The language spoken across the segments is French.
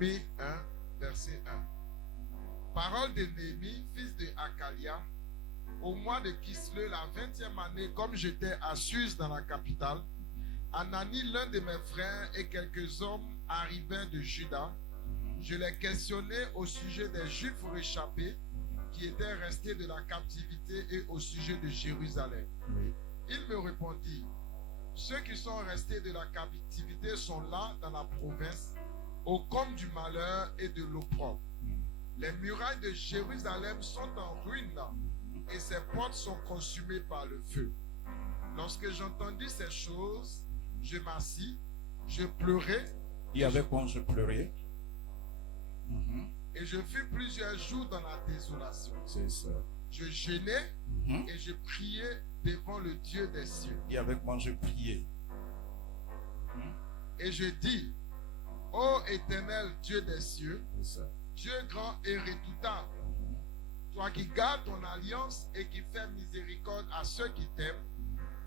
Néhémie 1, verset 1. Parole de Néhémie, fils de Hakalia, au mois de Kislev, la 20e année, comme j'étais à Suse dans la capitale, Anani, l'un de mes frères, et quelques hommes arrivèrent de Juda. Je les questionnais au sujet des Juifs réchappés qui étaient restés de la captivité et au sujet de Jérusalem. Oui. Ils me répondirent, ceux qui sont restés de la captivité sont là dans la province, au comble du malheur et de l'opprobre. Les murailles de Jérusalem sont en ruine et ses portes sont consumées par le feu. Lorsque j'entendis ces choses, je m'assis, je pleurais. Et avec moi, je pleurais. Et je fus plusieurs jours dans la désolation. C'est ça. Je jeûnais et je priais devant le Dieu des cieux. Et avec moi, je priais. Et je dis, ô éternel Dieu des cieux, C'est ça. Dieu grand et redoutable, toi qui gardes ton alliance et qui fais miséricorde à ceux qui t'aiment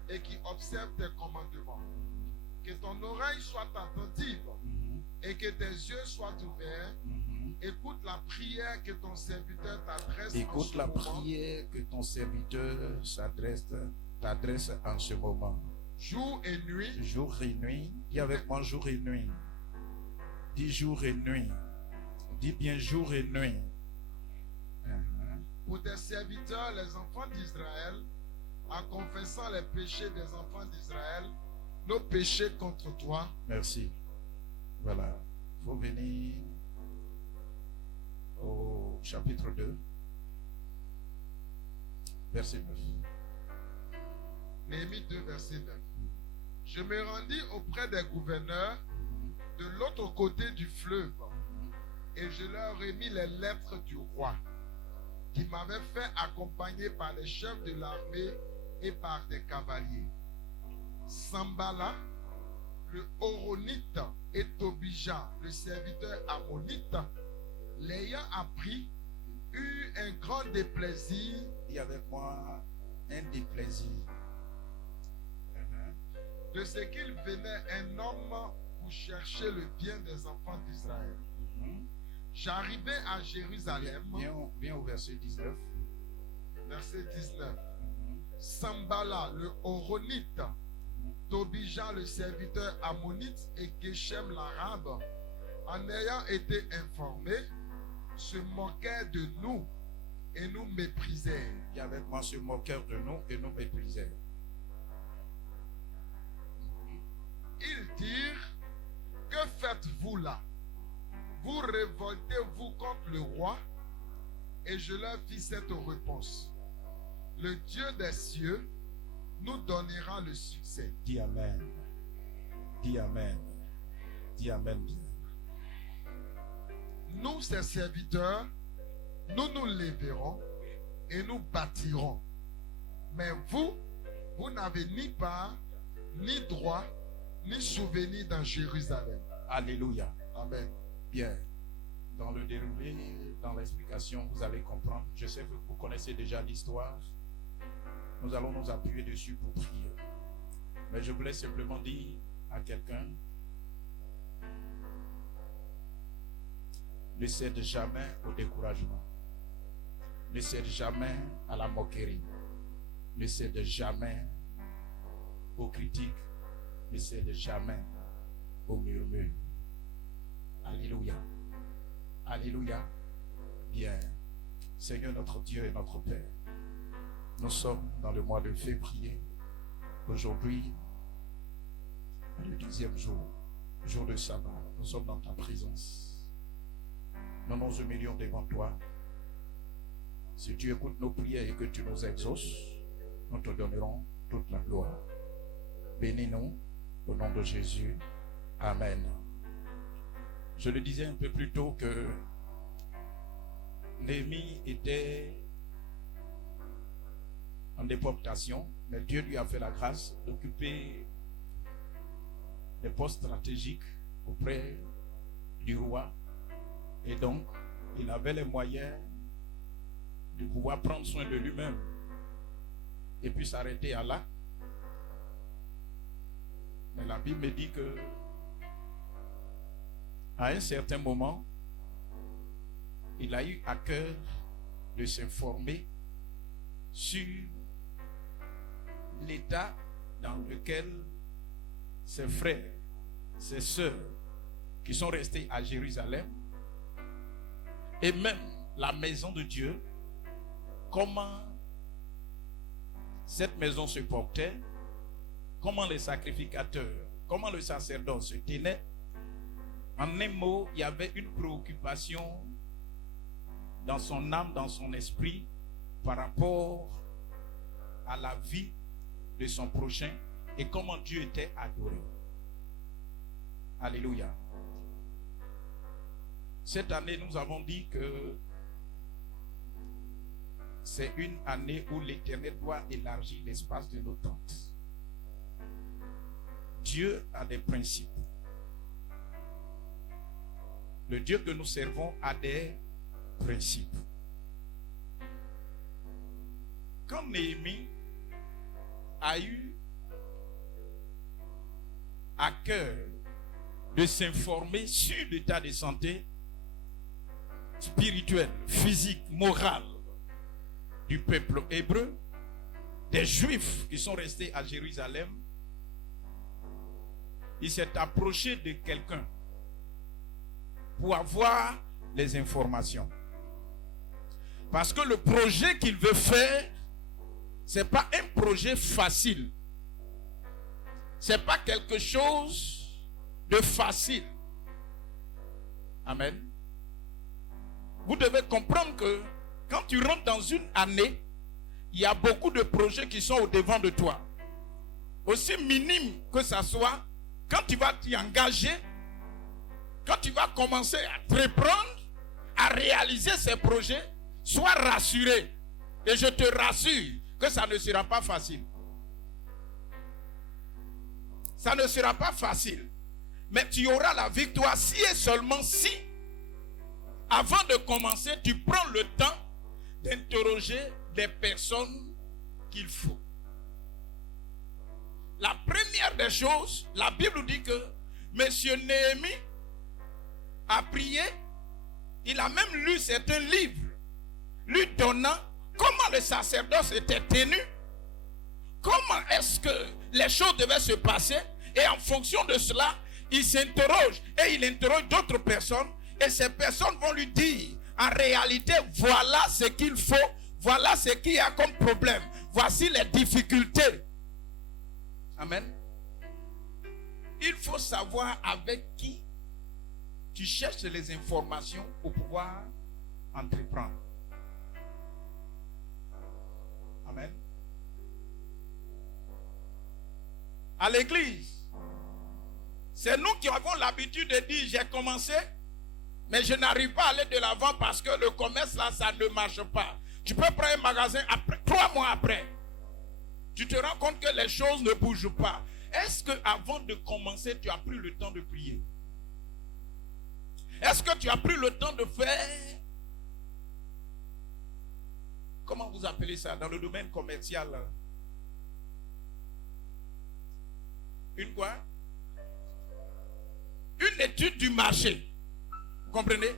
et qui observent tes commandements. Que ton oreille soit attentive et que tes yeux soient ouverts. Écoute la prière que ton serviteur t'adresse en Écoute ce la moment. prière que ton serviteur t'adresse en ce moment. Jour et nuit, Jour et nuit. Dis avec moi jour et nuit. Dis jour et nuit. Dis bien jour et nuit. pour tes serviteurs, les enfants d'Israël, en confessant les péchés des enfants d'Israël, nos péchés contre toi. Merci. Voilà. Il faut venir au chapitre 2, verset 9. Néhémie 2, verset 9. Je me rendis auprès des gouverneurs de l'autre côté du fleuve et je leur remis les lettres du roi qui m'avait fait accompagner par les chefs de l'armée et par des cavaliers. Sambala, le Horonite, et Tobija, le serviteur ammonite, l'ayant appris, eut un grand déplaisir. Dis avec moi un déplaisir. De ce qu'il venait un homme pour chercher le bien des enfants d'Israël. J'arrivais à Jérusalem. Viens au verset 19. Verset 19. Sambala, le Horonite, Tobija, le serviteur ammonite, et Geshem l'arabe, en ayant été informés, se moquaient de nous et nous méprisaient. Et avec moi se moquèrent de nous et nous méprisèrent. Ils dirent, que faites-vous là? Vous révoltez-vous contre le roi? Et je leur fis cette réponse. Le Dieu des cieux nous donnera le succès. Dis Amen. Dis Amen. Dis Amen bien. Nous, ses serviteurs, nous nous lèverons et nous bâtirons. Mais vous, vous n'avez ni part, ni droit, ni souvenir dans Jérusalem. Alléluia. Amen. Bien. Dans le déroulé, dans l'explication, vous allez comprendre. Je sais que vous connaissez déjà l'histoire. Nous allons nous appuyer dessus pour prier. Mais je voulais simplement dire à quelqu'un, ne cède jamais au découragement. Ne cède jamais à la moquerie. Ne cède jamais aux critiques. Ne cède jamais aux murmures. Alléluia. Alléluia. Bien. Seigneur notre Dieu et notre Père, nous sommes dans le mois de février. Aujourd'hui, le 10e jour, jour de sabbat. Nous sommes dans ta présence. Nous nous humilions devant toi. Si tu écoutes nos prières et que tu nous exauces, nous te donnerons toute la gloire. Bénis-nous au nom de Jésus. Amen. Je le disais un peu plus tôt que Néhémie était en déportation, mais Dieu lui a fait la grâce d'occuper des postes stratégiques auprès du roi. Et donc, il avait les moyens de pouvoir prendre soin de lui-même et puis s'arrêter à là. Mais la Bible me dit que à un certain moment, il a eu à cœur de s'informer sur l'état dans lequel ses frères, ses sœurs qui sont restés à Jérusalem et même la maison de Dieu, comment cette maison se portait, comment les sacrificateurs, comment le sacerdoce se tenait. En un mot, il y avait une préoccupation dans son âme, dans son esprit, par rapport à la vie de son prochain et comment Dieu était adoré. Alléluia. Cette année, nous avons dit que c'est une année où l'Éternel doit élargir l'espace de nos tentes. Dieu a des principes. Le Dieu que nous servons a des principes. Quand Néhémie a eu à cœur de s'informer sur l'état de santé spirituel, physique, moral du peuple hébreu, des Juifs qui sont restés à Jérusalem, il s'est approché de quelqu'un pour avoir les informations. Parce que le projet qu'il veut faire, ce n'est pas un projet facile. Ce n'est pas quelque chose de facile. Amen. Vous devez comprendre que quand tu rentres dans une année, il y a beaucoup de projets qui sont au devant de toi. Aussi minime que ça soit, quand tu vas t'y engager, quand tu vas commencer à te reprendre, à réaliser ces projets, sois rassuré. Et je te rassure que ça ne sera pas facile. Ça ne sera pas facile. Mais tu auras la victoire si et seulement si, avant de commencer, tu prends le temps d'interroger les personnes qu'il faut. La première des choses, la Bible dit que M. Néhémie a prié, il a même lu certains livres, lui donnant comment le sacerdoce était tenu, comment est-ce que les choses devaient se passer, et en fonction de cela, il s'interroge et il interroge d'autres personnes, et ces personnes vont lui dire, en réalité, voilà ce qu'il faut, voilà ce qu'il y a comme problème, voici les difficultés. Amen. Il faut savoir avec qui tu cherches les informations pour pouvoir entreprendre. Amen. À l'église, c'est nous qui avons l'habitude de dire j'ai commencé, mais je n'arrive pas à aller de l'avant parce que le commerce là, ça ne marche pas. Tu peux prendre un magasin après, 3 mois après. Tu te rends compte que les choses ne bougent pas. Est-ce qu'avant de commencer, tu as pris le temps de prier? Est-ce que tu as pris le temps de faire, comment vous appelez ça dans le domaine commercial? Une quoi? Une étude du marché. Vous comprenez?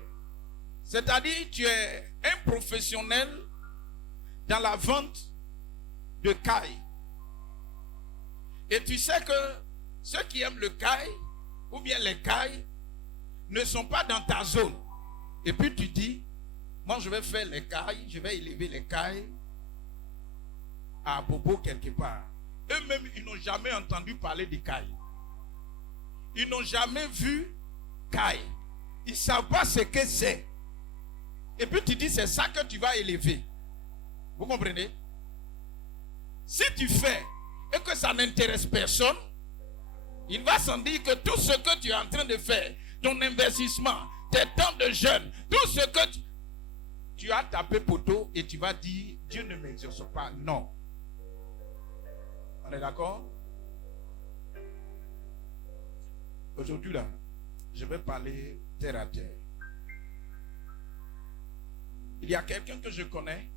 C'est-à-dire, tu es un professionnel dans la vente de cailles. Et tu sais que ceux qui aiment le caille, ou bien les cailles, ne sont pas dans ta zone. Et puis tu dis, moi je vais faire les cailles, je vais élever les cailles à Bobo quelque part. Eux-mêmes, ils n'ont jamais entendu parler des cailles. Ils n'ont jamais vu caille. Ils ne savent pas ce que c'est. Et puis tu dis, c'est ça que tu vas élever. Vous comprenez? Si tu fais et que ça n'intéresse personne, il va s'en dire que tout ce que tu es en train de faire, ton investissement, tes temps de jeûne, tout ce que tu as tapé poteau et tu vas dire, Dieu ne m'exauce pas. Non. On est d'accord? Aujourd'hui là, je vais parler terre à terre. Il y a quelqu'un que je connais.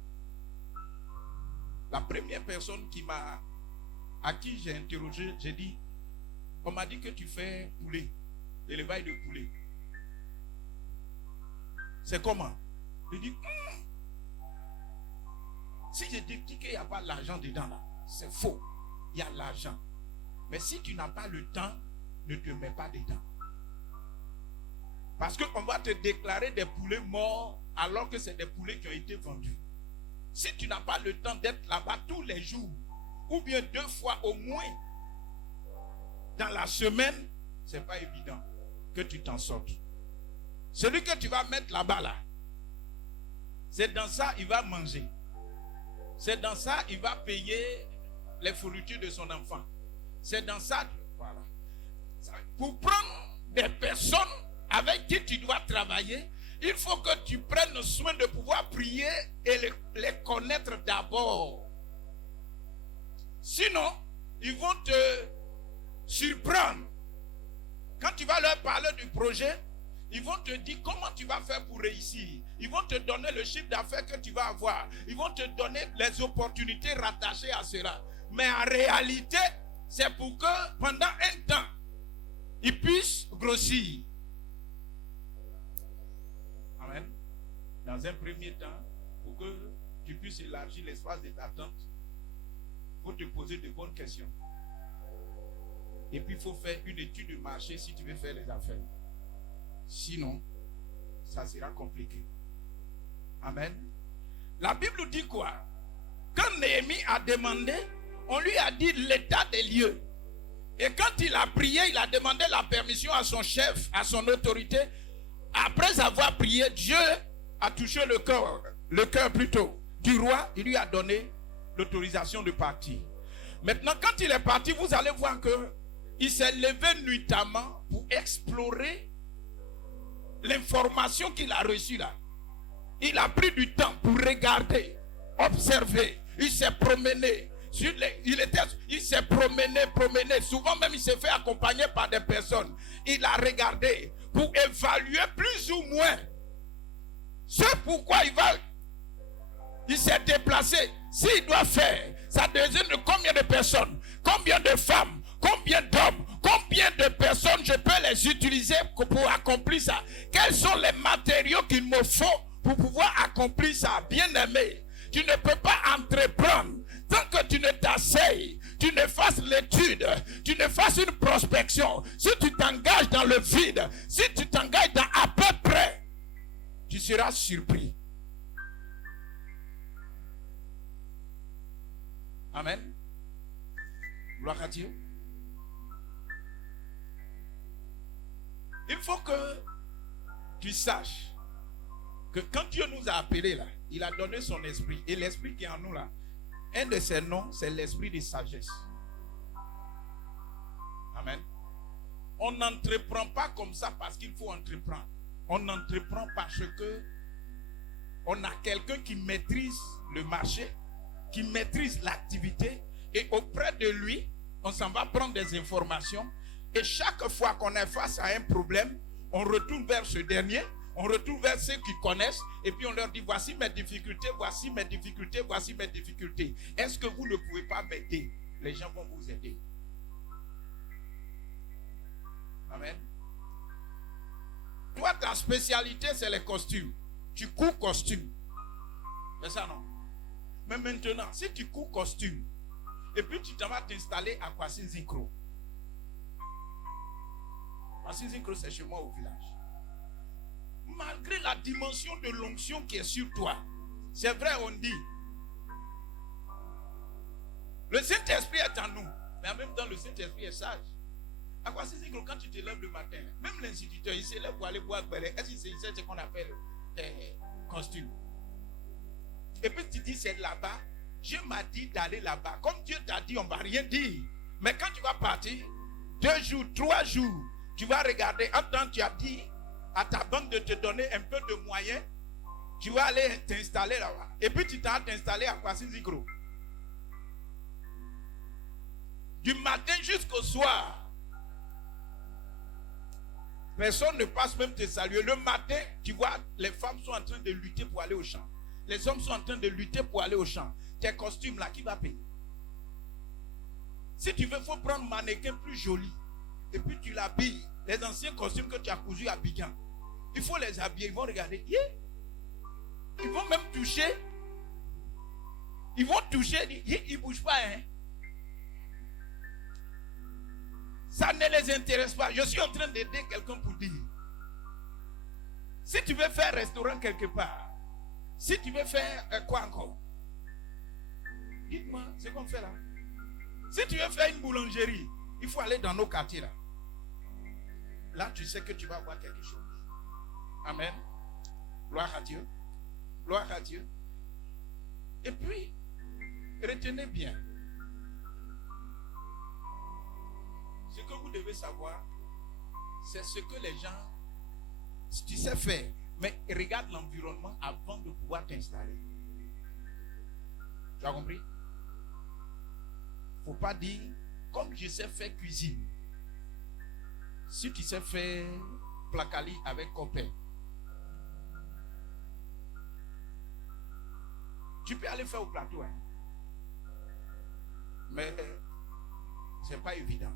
La première personne à qui j'ai interrogé, j'ai dit, on m'a dit que tu fais poulet, l'élevage de poulet. C'est comment? Il dit, si je dis qu'il n'y a pas l'argent dedans là, c'est faux. Il y a l'argent. Mais si tu n'as pas le temps, ne te mets pas dedans. Parce qu'on va te déclarer des poulets morts alors que c'est des poulets qui ont été vendus. Si tu n'as pas le temps d'être là-bas tous les jours, ou bien 2 fois au moins dans la semaine, c'est pas évident que tu t'en sortes. Celui que tu vas mettre là-bas là, c'est dans ça il va manger. C'est dans ça il va payer les fournitures de son enfant. C'est dans ça, voilà. Pour prendre des personnes avec qui tu dois travailler, il faut que tu prennes soin de pouvoir prier et les connaître d'abord. Sinon, ils vont te surprendre. Quand tu vas leur parler du projet, ils vont te dire comment tu vas faire pour réussir. Ils vont te donner le chiffre d'affaires que tu vas avoir. Ils vont te donner les opportunités rattachées à cela. Mais en réalité, c'est pour que pendant un temps, ils puissent grossir. Amen. Dans un premier temps, pour que tu puisses élargir l'espace de ta tente, il faut te poser de bonnes questions. Et puis il faut faire une étude de marché si tu veux faire les affaires. Sinon, ça sera compliqué. Amen. La Bible dit quoi? Quand Néhémie a demandé, on lui a dit l'état des lieux. Et quand il a prié, il a demandé la permission à son chef, à son autorité. Après avoir prié, Dieu a touché le cœur plutôt du roi. Il lui a donné l'autorisation de partir. Maintenant, quand il est parti, vous allez voir que il s'est levé nuitamment pour explorer l'information qu'il a reçue là. Il a pris du temps pour regarder, observer. Il s'est promené. Il s'est promené. Souvent même il s'est fait accompagner par des personnes. Il a regardé pour évaluer plus ou moins ce pourquoi il s'est déplacé. S'il doit faire, ça désigne de combien de personnes, combien de femmes, combien d'hommes, combien de personnes je peux les utiliser pour accomplir ça. Quels sont les matériaux qu'il me faut pour pouvoir accomplir ça? Bien-aimé, tu ne peux pas entreprendre tant que tu ne t'asseyes, tu ne fasses l'étude, tu ne fasses une prospection. Si tu t'engages dans le vide, si tu t'engages dans à peu près, tu seras surpris. Amen. Gloire à Dieu. Il faut que tu saches que quand Dieu nous a appelés là, il a donné son esprit. Et l'esprit qui est en nous là, un de ses noms, c'est l'esprit de sagesse. Amen. On n'entreprend pas comme ça parce qu'il faut entreprendre. On entreprend parce que on a quelqu'un qui maîtrise le marché, qui maîtrise l'activité, et auprès de lui, on s'en va prendre des informations. Et chaque fois qu'on est face à un problème, on retourne vers ce dernier, on retourne vers ceux qui connaissent, et puis on leur dit, voici mes difficultés, voici mes difficultés, voici mes difficultés. Est-ce que vous ne pouvez pas m'aider? Les gens vont vous aider. Amen. Toi, ta spécialité, c'est les costumes. Tu couds costume. C'est ça, non? Mais maintenant, si tu couds costume, et puis tu t'en vas t'installer à Kwasi Zinkro. Kwasi Zinkro, c'est chez moi au village. Malgré la dimension de l'onction qui est sur toi, c'est vrai, on dit, le Saint-Esprit est en nous, mais en même temps, le Saint-Esprit est sage. À Kwasi Zinkro, quand tu te lèves le matin, même l'instituteur, il se lève pour aller boire Bélé. Est-ce qu'il sait ce qu'on appelle costume? Et puis tu dis, c'est là-bas. Dieu m'a dit d'aller là-bas. Comme Dieu t'a dit, on ne va rien dire. Mais quand tu vas partir, 2 jours, 3 jours, tu vas regarder. En temps, tu as dit à ta banque de te donner un peu de moyens. Tu vas aller t'installer là-bas. Et puis tu t'as t'installer à Kwasi Zinkro. Du matin jusqu'au soir. Personne ne passe même te saluer. Le matin, tu vois, les femmes sont en train de lutter pour aller au champ. Les hommes sont en train de lutter pour aller au champ. Tes costumes là, qui va payer? Si tu veux, il faut prendre un mannequin plus joli. Et puis tu l'habilles. Les anciens costumes que tu as cousus à Bigan. Il faut les habiller, ils vont regarder. Yeah. Ils vont même toucher. Ils vont toucher, ils ne bougent pas. Hein. Ça ne les intéresse pas. Je suis en train d'aider quelqu'un pour dire. Si tu veux faire un restaurant quelque part, si tu veux faire quoi encore? Dites-moi, c'est qu'on fait là. Si tu veux faire une boulangerie, il faut aller dans nos quartiers là. Là, tu sais que tu vas avoir quelque chose. Amen. Gloire à Dieu. Gloire à Dieu. Et puis, retenez bien. Ce que vous devez savoir, c'est ce que les gens, tu sais faire, mais regarde l'environnement avant de pouvoir t'installer. Tu as compris? Il ne faut pas dire, comme je sais faire cuisine. Si tu sais faire placali avec copain, tu peux aller faire au plateau. Hein. Mais ce n'est pas évident.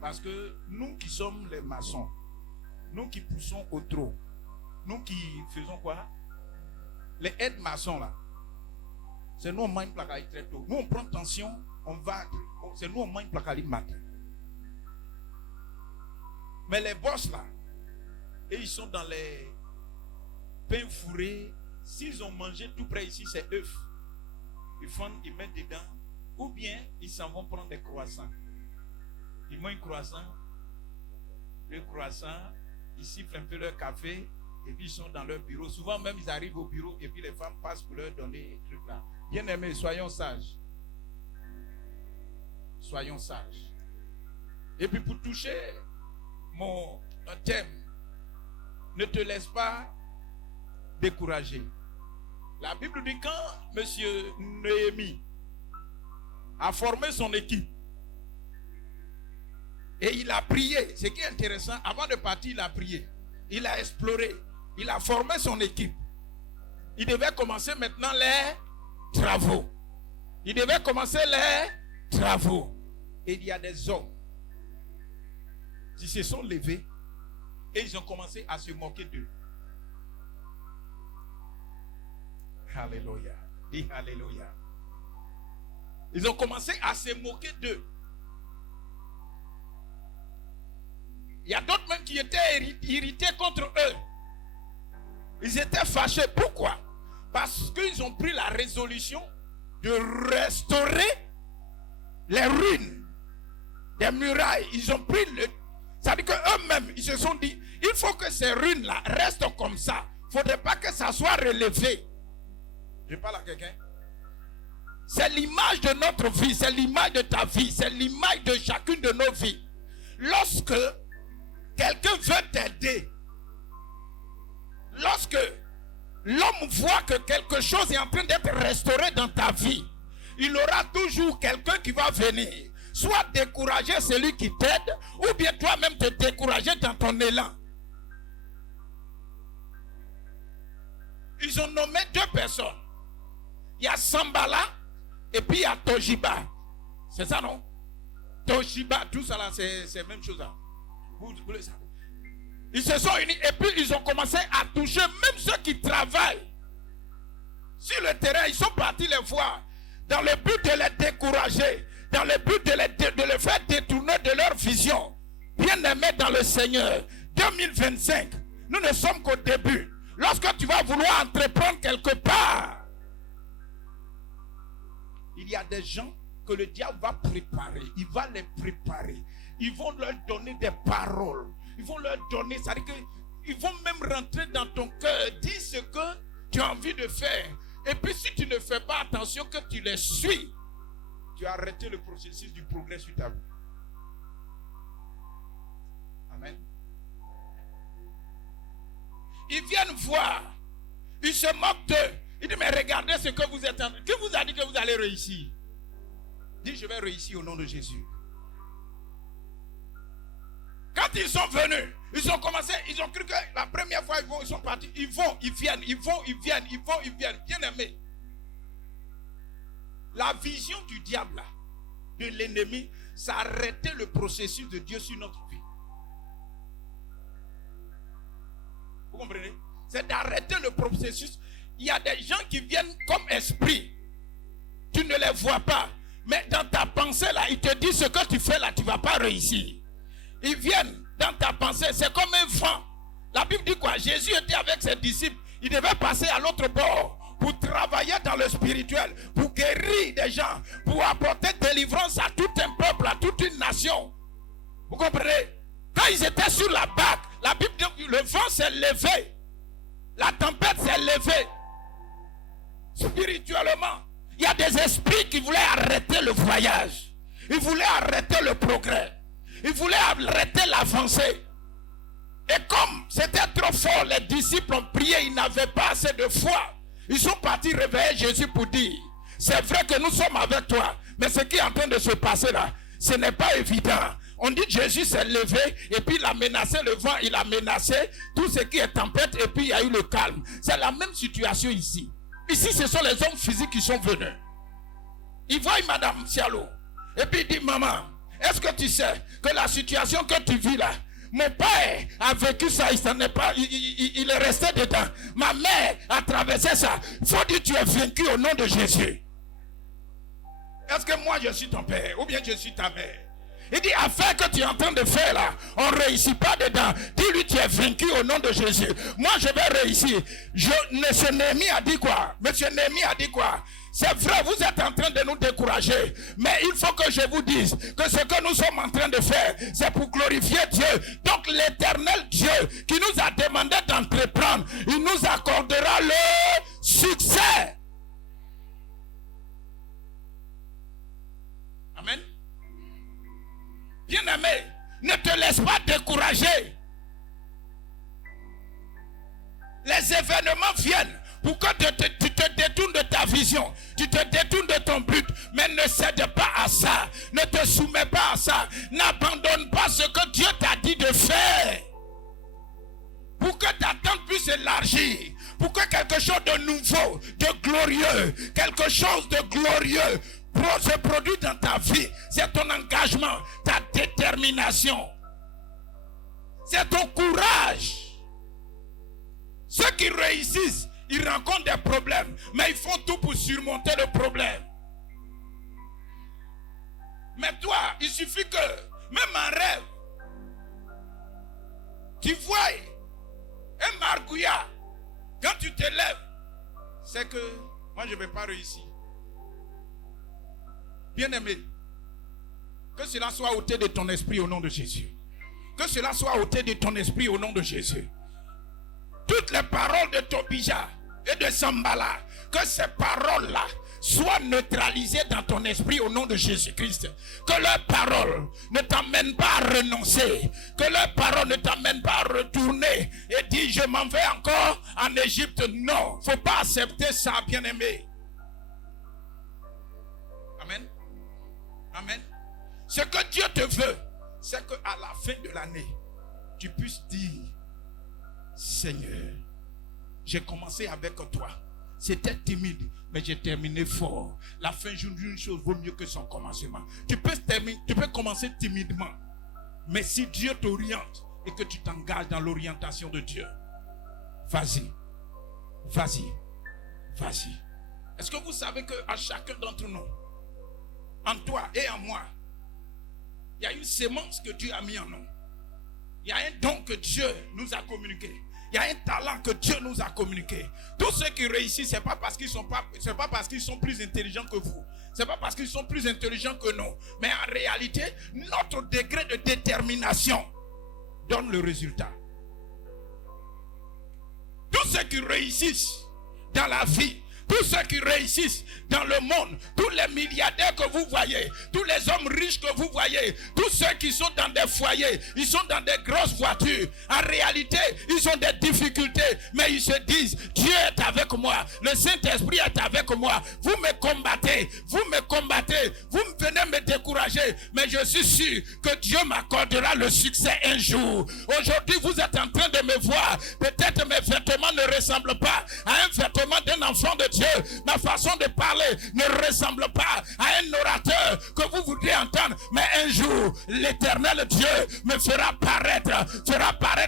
Parce que nous qui sommes les maçons, nous qui poussons au trot, nous qui faisons quoi? Les aides maçons là, c'est nous on mange placali très tôt. Nous on prend tension, on va, c'est nous on mange placali matin. Mais les boss là, et ils sont dans les pains fourrés. S'ils ont mangé tout près ici, c'est œufs. Ils font, ils mettent dedans. Ou bien ils s'en vont prendre des croissants. Ils mangent un croissant. Le croissant, ils sifflent un peu leur café. Et puis ils sont dans leur bureau. Souvent même ils arrivent au bureau et puis les femmes passent pour leur donner des trucs là. Bien aimés, soyons sages. Soyons sages. Et puis pour toucher mon thème, ne te laisse pas décourager. La Bible dit quand monsieur Néhémie a formé son équipe et il a prié, ce qui est intéressant, avant de partir il a prié, il a exploré, il a formé son équipe. Il devait commencer maintenant les travaux. Il devait commencer les travaux. Et il y a des hommes qui se sont levés et ils ont commencé à se moquer d'eux. Alléluia. Dis alléluia. Ils ont commencé à se moquer d'eux. Il y a d'autres même qui étaient irrités contre eux. Ils étaient fâchés. Pourquoi? Parce qu'ils ont pris la résolution de restaurer les ruines des murailles. Ils ont pris le... C'est-à-dire qu'eux-mêmes, ils se sont dit, il faut que ces ruines-là restent comme ça. Il ne faudrait pas que ça soit relevé. Je parle à quelqu'un. C'est l'image de notre vie, c'est l'image de ta vie, c'est l'image de chacune de nos vies. Lorsque quelqu'un veut t'aider, lorsque l'homme voit que quelque chose est en train d'être restauré dans ta vie, il aura toujours quelqu'un qui va venir, soit décourager celui qui t'aide, ou bien toi-même te décourager dans ton élan. Ils ont nommé deux personnes. Il y a Sambala et puis il y a Toshiba. C'est ça, non? Toshiba, tout ça là, c'est la même chose. Là. Vous le savez. Ils se sont unis et puis ils ont commencé à toucher même ceux qui travaillent sur le terrain. Ils sont partis les voir dans le but de les décourager, dans le but de les faire détourner de leur vision. Bien-aimés dans le Seigneur, 2025, nous ne sommes qu'au début. Lorsque tu vas vouloir entreprendre quelque part, il y a des gens que le diable va préparer. Il va les préparer. Ils vont leur donner des paroles. Ils vont leur donner, c'est-à-dire qu'ils vont même rentrer dans ton cœur, dire ce que tu as envie de faire. Et puis si tu ne fais pas attention, que tu les suis, tu as arrêté le processus du progrès sur ta vie. Amen. Ils viennent voir. Ils se moquent d'eux. Ils disent, mais regardez ce que vous êtes en train. Qui vous a dit que vous allez réussir? Dis, je vais réussir au nom de Jésus. Quand ils sont venus, ils ont commencé, ils ont cru que la première fois ils sont partis, ils vont, ils viennent, ils vont, ils viennent, ils vont, ils viennent. Bien aimé. La vision du diable, de l'ennemi, ça a arrêté le processus de Dieu sur notre vie. Vous comprenez? C'est d'arrêter le processus. Il y a des gens qui viennent comme esprit. Tu ne les vois pas. Mais dans ta pensée là, ils te disent ce que tu fais là, tu ne vas pas réussir. Ils viennent dans ta pensée, c'est comme un vent. La Bible dit quoi? Jésus était avec ses disciples. Il devait passer à l'autre bord pour travailler dans le spirituel, pour guérir des gens, pour apporter délivrance à tout un peuple, à toute une nation. Vous comprenez? Quand ils étaient sur la barque, la Bible dit que le vent s'est levé. La tempête s'est levée. Spirituellement, il y a des esprits qui voulaient arrêter le voyage. Ils voulaient arrêter le progrès. Ils voulaient arrêter l'avancée. Et comme c'était trop fort, les disciples ont prié, ils n'avaient pas assez de foi. Ils sont partis réveiller Jésus pour dire, c'est vrai que nous sommes avec toi, mais ce qui est en train de se passer là, ce n'est pas évident. On dit que Jésus s'est levé et puis il a menacé le vent, il a menacé tout ce qui est tempête et puis il y a eu le calme. C'est la même situation ici. Ici, ce sont les hommes physiques qui sont venus. Ils voient Madame Sialo et puis il dit, maman, est-ce que tu sais que la situation que tu vis là, mon père a vécu ça, il est resté dedans. Ma mère a traversé ça. Il faut dire que tu es vaincu au nom de Jésus. Est-ce que moi je suis ton père ou bien je suis ta mère? Il dit, afin que tu es en train de faire là, on ne réussit pas dedans. Dis-lui, tu es vaincu au nom de Jésus. Moi, je vais réussir. Monsieur Néhémie a dit quoi? Monsieur Néhémie a dit quoi? C'est vrai, vous êtes en train de nous décourager. Mais il faut que je vous dise que ce que nous sommes en train de faire, c'est pour glorifier Dieu. Donc l'éternel Dieu qui nous a demandé d'entreprendre, il nous accordera le succès. Amen. Bien-aimé, ne te laisse pas décourager. Les événements viennent pour que tu te détournes de ta vision, tu te détournes de ton but, mais ne cède pas à ça, ne te soumets pas à ça, n'abandonne pas ce que Dieu t'a dit de faire. Pour que ta tente puisse élargir, pour que quelque chose de nouveau, de glorieux, quelque chose de glorieux se produit dans ta vie. C'est ton engagement, ta détermination, c'est ton courage. Ceux qui réussissent, ils rencontrent des problèmes, mais ils font tout pour surmonter le problème. Mais toi, il suffit que, même en rêve, tu vois un margouillat, quand tu te lèves, c'est que moi je ne vais pas réussir. Bien-aimé, que cela soit ôté de ton esprit au nom de Jésus. Que cela soit ôté de ton esprit au nom de Jésus. Toutes les paroles de Tobija et de Sambala, que ces paroles-là soient neutralisées dans ton esprit au nom de Jésus-Christ. Que leurs paroles ne t'amènent pas à renoncer. Que leurs paroles ne t'amènent pas à retourner et dire je m'en vais encore en Égypte. Non, il ne faut pas accepter ça, bien-aimé. Amen. Amen. Ce que Dieu te veut, c'est qu'à la fin de l'année, tu puisses dire, Seigneur, j'ai commencé avec toi. C'était timide, mais j'ai terminé fort. La fin d'une chose vaut mieux que son commencement. Tu peux commencer timidement, mais si Dieu t'oriente et que tu t'engages dans l'orientation de Dieu, vas-y, vas-y, vas-y. Est-ce que vous savez qu'à chacun d'entre nous, en toi et en moi, il y a une sémence que Dieu a mis en nous. Il y a un don que Dieu nous a communiqué. Il y a un talent que Dieu nous a communiqué. Tous ceux qui réussissent, c'est pas parce qu'ils sont plus intelligents que vous. C'est pas parce qu'ils sont plus intelligents que nous. Mais en réalité, notre degré de détermination donne le résultat. Tous ceux qui réussissent dans la vie, tous ceux qui réussissent dans le monde, tous les milliardaires que vous voyez, tous les hommes riches que vous voyez, tous ceux qui sont dans des foyers, ils sont dans des grosses voitures. En réalité, ils ont des difficultés, mais ils se disent, Dieu est avec moi, le Saint-Esprit est avec moi. Vous me combattez, vous venez me décourager, mais je suis sûr que Dieu m'accordera le succès un jour. Aujourd'hui, vous êtes en train de me voir. Peut-être mes vêtements ne ressemblent pas à un vêtement d'un enfant de Dieu. Ma façon de parler ne ressemble pas à un orateur que vous voudriez entendre. Mais un jour, l'Éternel Dieu me fera paraître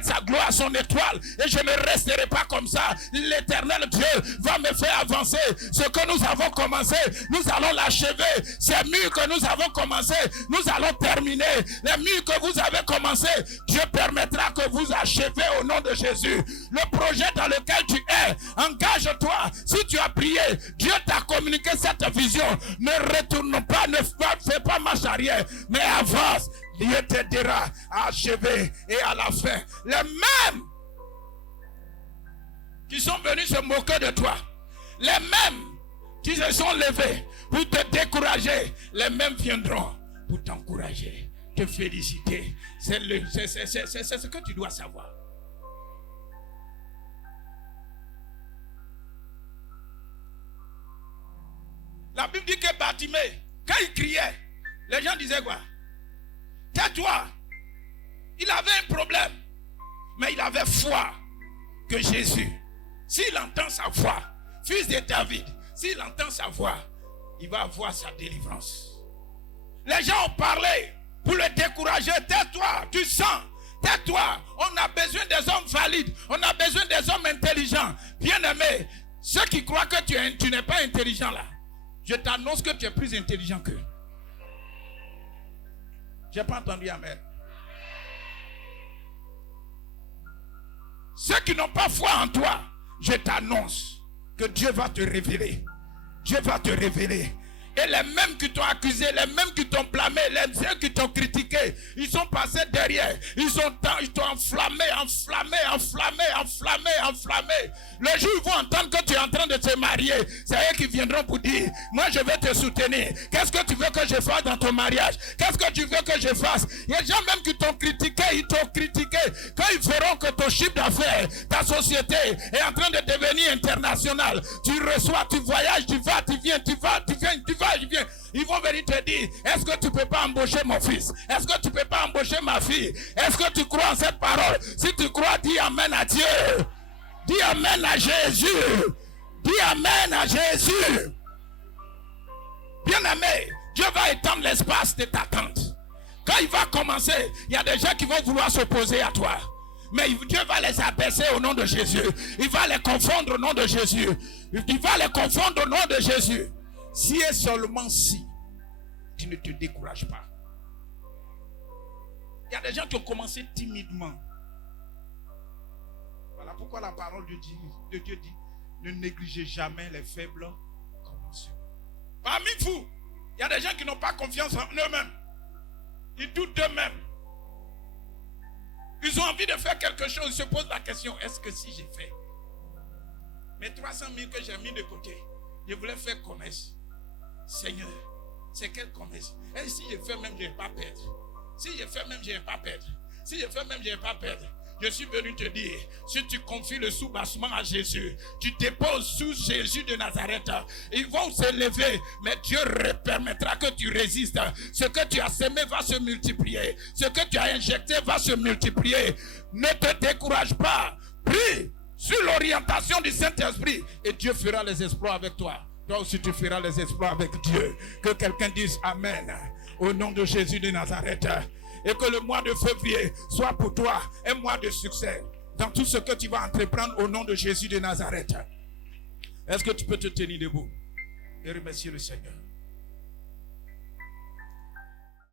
sa gloire, son étoile. Et je ne resterai pas comme ça. L'Éternel Dieu va me faire avancer. Ce que nous avons commencé, nous allons l'achever. Ces murs que nous avons commencé, nous allons terminer. Les murs que vous avez commencé, Dieu permettra que vous achevez au nom de Jésus. Le projet dans lequel tu es, engage-toi. Si tu as prié, Dieu t'a communiqué cette vision. Ne retourne pas, ne fais pas marche arrière, mais avance. Dieu t'aidera à achever et à la fin. Les mêmes qui sont venus se moquer de toi, les mêmes qui se sont levés pour te décourager, les mêmes viendront pour t'encourager, te féliciter. C'est ce que tu dois savoir. La Bible dit que Bartimée, quand il criait, les gens disaient quoi? Tais-toi. Il avait un problème, mais il avait foi que Jésus, s'il entend sa voix, fils de David, s'il entend sa voix, il va avoir sa délivrance. Les gens ont parlé pour le décourager. Tais-toi, tu sens. Tais-toi. On a besoin des hommes valides. On a besoin des hommes intelligents. Bien-aimés, ceux qui croient que tu n'es pas intelligent là, je t'annonce que tu es plus intelligent qu'eux. Je n'ai pas entendu amen. Ceux qui n'ont pas foi en toi, je t'annonce que Dieu va te révéler. Dieu va te révéler. Et les mêmes qui t'ont accusé, les mêmes qui t'ont blâmé, les mêmes qui t'ont critiqué, ils sont passés derrière. Ils t'ont enflammé. Le jour où ils vont entendre que tu es en train de te marier, c'est eux qui viendront pour dire, moi je vais te soutenir. Qu'est-ce que tu veux que je fasse dans ton mariage? Qu'est-ce que tu veux que je fasse? Il y a des gens même qui t'ont critiqué, Quand ils verront que ton chiffre d'affaires, ta société est en train de devenir internationale, tu reçois, tu voyages, tu vas, tu viens. Ils vont venir te dire, est-ce que tu ne peux pas embaucher mon fils? Est-ce que tu ne peux pas embaucher ma fille? Est-ce que tu crois en cette parole? Si tu crois, dis amen à Dieu. Dis amen à Jésus. Dis amen à Jésus. Bien-aimé, Dieu va étendre l'espace de ta tente. Quand il va commencer, il y a des gens qui vont vouloir s'opposer à toi. Mais Dieu va les abaisser au nom de Jésus. Il va les confondre au nom de Jésus. Il va les confondre au nom de Jésus. Si et seulement si, tu ne te décourages pas. Il y a des gens qui ont commencé timidement. Voilà pourquoi la parole de Dieu dit, ne négligez jamais les faibles commencements. Parmi vous, il y a des gens qui n'ont pas confiance en eux-mêmes. Ils doutent d'eux-mêmes. Ils ont envie de faire quelque chose. Ils se posent la question, est-ce que si j'ai fait mes 300 000 que j'ai mis de côté, je voulais faire commerce. Seigneur, c'est quel commerce? Et si je fais même, je ne vais pas perdre. Si je fais même, je ne vais pas perdre. Si je fais même, je ne vais pas perdre. Je suis venu te dire, si tu confies le soubassement à Jésus, tu déposes sous Jésus de Nazareth, ils vont se lever, mais Dieu permettra que tu résistes. Ce que tu as semé va se multiplier. Ce que tu as injecté va se multiplier. Ne te décourage pas. Prie sur l'orientation du Saint-Esprit et Dieu fera les exploits avec toi. Toi aussi tu feras les exploits avec Dieu. Que quelqu'un dise Amen au nom de Jésus de Nazareth. Et que le mois de février soit pour toi un mois de succès dans tout ce que tu vas entreprendre au nom de Jésus de Nazareth. Est-ce que tu peux te tenir debout et remercier le Seigneur?